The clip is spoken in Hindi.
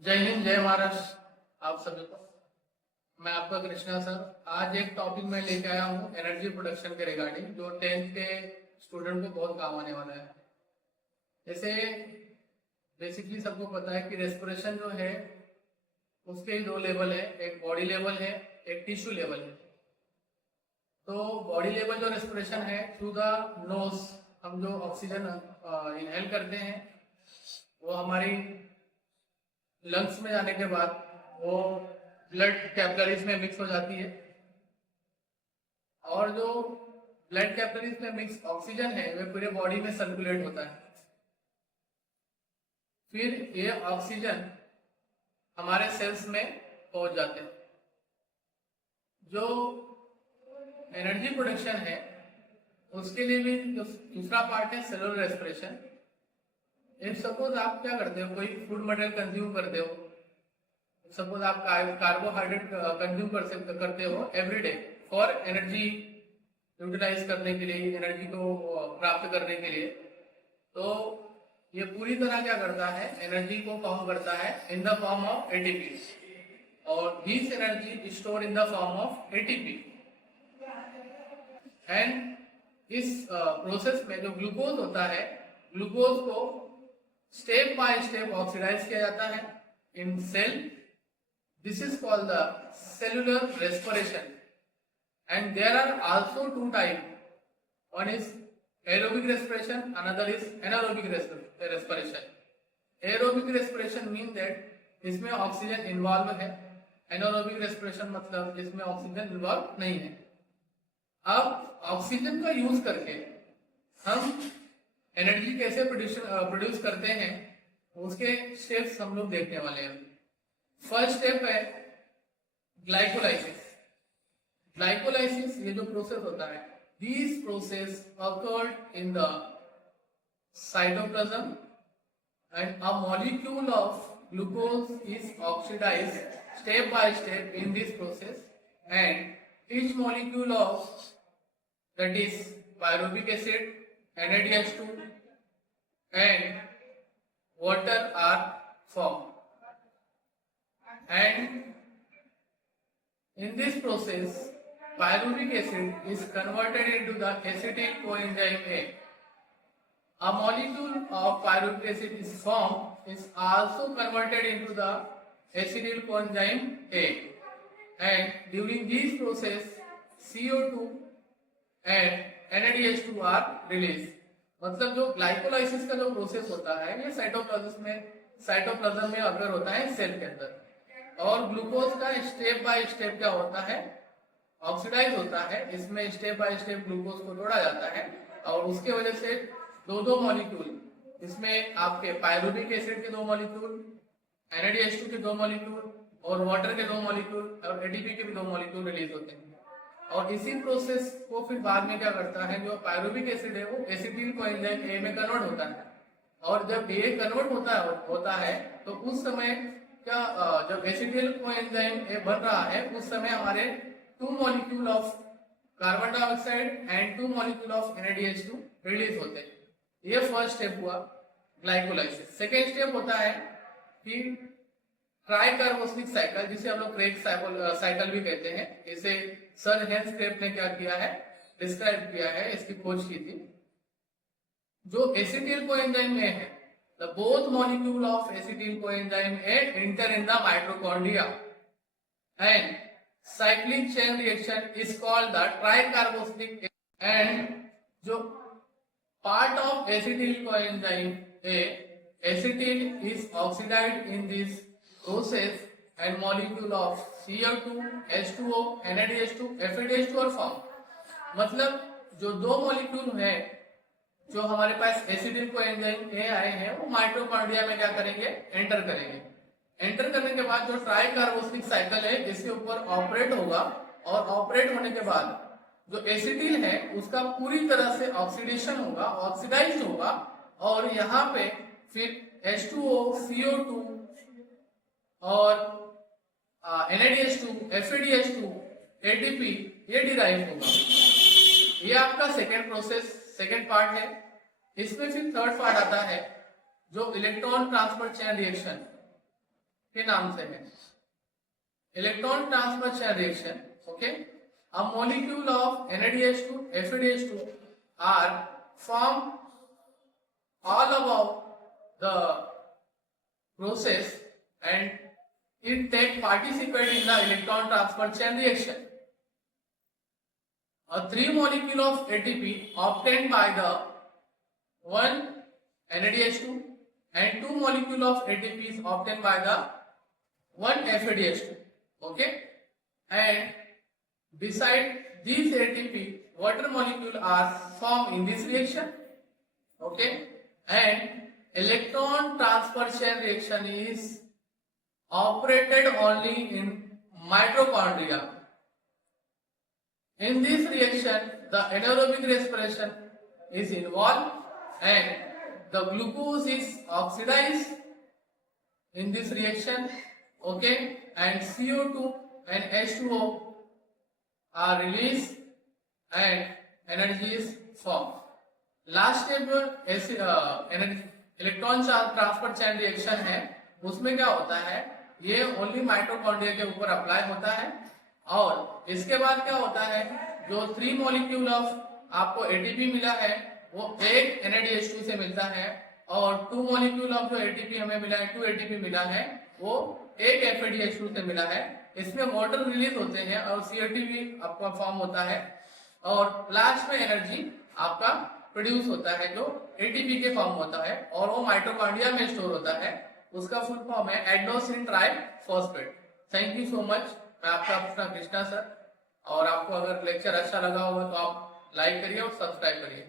जय हिंद, जय महाराष्ट्र। आप सभी को मैं आपका कृष्णा सर आज एक टॉपिक में लेके आया हूँ एनर्जी प्रोडक्शन के रिगार्डिंग, जो 10th के स्टूडेंट को बहुत काम आने वाला है। जैसे बेसिकली सबको पता है कि रेस्पिरेशन जो है उसके दो लेवल है, एक बॉडी लेवल है, एक टिश्यू लेवल है। तो बॉडी लेवल जो रेस्पिरेशन है, थ्रू द नोज हम जो ऑक्सीजन इनहेल करते हैं वो हमारी लंग्स में जाने के बाद वो ब्लड कैपिलरीज में मिक्स हो जाती है, और जो ब्लड कैपिलरीज में मिक्स ऑक्सीजन है वह पूरे बॉडी में सर्कुलेट होता है। फिर ये ऑक्सीजन हमारे सेल्स में पहुंच जाते हैं। जो एनर्जी प्रोडक्शन है उसके लिए भी जो दूसरा पार्ट है सेलुलर रेस्पिरेशन। इफ सपोज आप क्या करते हो, कोई फूड मटेरियल कंज्यूम करते हो, सपोज आप कार्बोहाइड्रेट कंज्यूम करते हो every day for energy utilise करने के लिए, एनर्जी को प्राप्त करने के लिए, तो ये पूरी तरह क्या करता है, एनर्जी को फॉर्म करता है in the form of ATP, और this energy store in the form of ATP. And इस प्रोसेस में जो ग्लूकोज होता है, ग्लूकोज को स्टेप बाय स्टेप ऑक्सीडाइज किया जाता है in cell. This is called the cellular respiration. And there are also two type, one is aerobic respiration, another is anaerobic respiration. Aerobic respiration mean that इसमें ऑक्सीजन इन्वॉल्व है, anaerobic respiration मतलब इसमें ऑक्सीजन इन्वॉल्व नहीं है। अब ऑक्सीजन का यूज करके हम एनर्जी कैसे प्रोड्यूस करते हैं उसके स्टेप्स हम लोग देखने वाले हैं। फर्स्ट स्टेप है ग्लाइकोलाइसिस। ग्लाइकोलाइसिस ये जो प्रोसेस होता है, this process occurred in the cytoplasm, and a molecule of glucose is oxidized step by step in this process, and each molecule of, that is pyruvic acid, NADH2 and water are formed. And in this process pyruvic acid is converted into the acetyl coenzyme A. A molecule of pyruvic acid is formed, is also converted into the acetyl coenzyme A, and during this process CO2 and NADH2 are released. मतलब जो ग्लाइकोलाइसिस का जो प्रोसेस होता है ये साइटोप्लाज्म में अगर होता है सेल के अंदर, और ग्लूकोज का स्टेप बाय स्टेप क्या होता है, ऑक्सीडाइज होता है। इसमें स्टेप बाय स्टेप ग्लूकोज को जोड़ा जाता है, और उसके वजह से दो मॉलिक्यूल, इसमें आपके पायरुविक एसिड के 2 मॉलिक्यूल, NADH2 के 2 मॉलिक्यूल और वाटर के 2 मॉलिक्यूल और एटीपी के भी 2 मॉलिक्यूल रिलीज होते हैं। और इसी प्रोसेस को फिर बाद में क्या करता है, जो पायरुविक एसिड है वो एसिटिल कोएंजाइम ए में कन्वर्ट होता है, और जब ए कन्वर्ट होता है तो उस समय क्या, जब एसिटिल कोएंजाइम ए बन रहा है उस समय हमारे 2 molecule of carbon dioxide and 2 molecule of NADH2 release होते हैं। ये फर्स्ट स्टेप हुआ ग्लाइकोलाइसिस। सेकेंड स्टेप होता है कि ट्राई कार्बोक्सिलिक साइकिल, जिसे हम लोग क्रेग साइकिल भी कहते हैं। इसे सर हेंस क्रेग ने क्या किया है, डिस्क्राइब किया है, इसकी खोज की थी। जो एसिटिल कोएंजाइम ए है, the both molecule of acetyl coenzyme A enter in the mitochondria and cyclic chain reaction is called the tricarboxylic, and जो part of acetyl coenzyme A, acetyl is oxidized in this process and molecule of CO2, H2O, NADH2, FADH2 are formed। मतलब जो 2 मॉलिक्यूल है जो हमारे पास एसिटिल कोएंजाइम ए आए हैं वो माइटोकॉन्ड्रिया में क्या करेंगे, एंटर करेंगे। एंटर करने के बाद जो ट्राई कार्बोक्सिलिक साइकिल है इसके ऊपर ऑपरेट होगा, और ऑपरेट होने के बाद जो एसिटिल है उसका पूरी तरह से ऑक्सीडेशन होगा, ऑक्सीडाइज होगा, और यहाँ पे फिर H2O, CO2 और NADH2, FADH2, ATP ये डिराइव होगा। ये आपका सेकेंड पार्ट है। इसमें फिर थर्ड पार्ट आता है जो इलेक्ट्रॉन ट्रांसफर चेन रिएक्शन। के नाम से है। Electron transfer chain reaction, okay, a molecule of NADH2 FADH2 are form all above the process and it take participate in the electron transfer chain reaction. A 3 molecule of ATP obtained by the 1 NADH2 and 2 molecule of ATP is obtained by the 1 FADH2. Okay, and beside these ATP, water molecule are formed in this reaction. Okay, and electron transfer chain reaction is operated only in mitochondria. In this reaction, the anaerobic respiration is involved and the glucose is oxidized in this reaction, okay, and CO2 and H2O are released and energy is formed. Last step electron transfer chain reaction है, उसमें क्या होता है, ये ओनली माइटोकॉन्ड्रिया के ऊपर अप्लाई होता है और इसके बाद क्या होता है, जो 3 मॉलिक्यूल ऑफ आपको एटीपी मिला है वो एक NADH2 से मिलता है और 2 मॉलिक्यूल ऑफ जो एटीपी हमें मिला है 2 एटीपी मिला है वो एक FADH2 से मिला है। इसमें वाटर रिलीज होते हैं और COT भी आपका फॉर्म होता है और लास्ट में एनर्जी आपका प्रोड्यूस होता है जो एटीपी के फॉर्म होता है और वो माइटोकॉन्ड्रिया में स्टोर होता है। उसका फुल फॉर्म है adenosine triphosphate. Thank you so much. मैं आपका अपना कृष्णा सर, और आपको अगर लेक्चर अच्छा लगा होगा तो आप लाइक करिए और सब्सक्राइब करिए।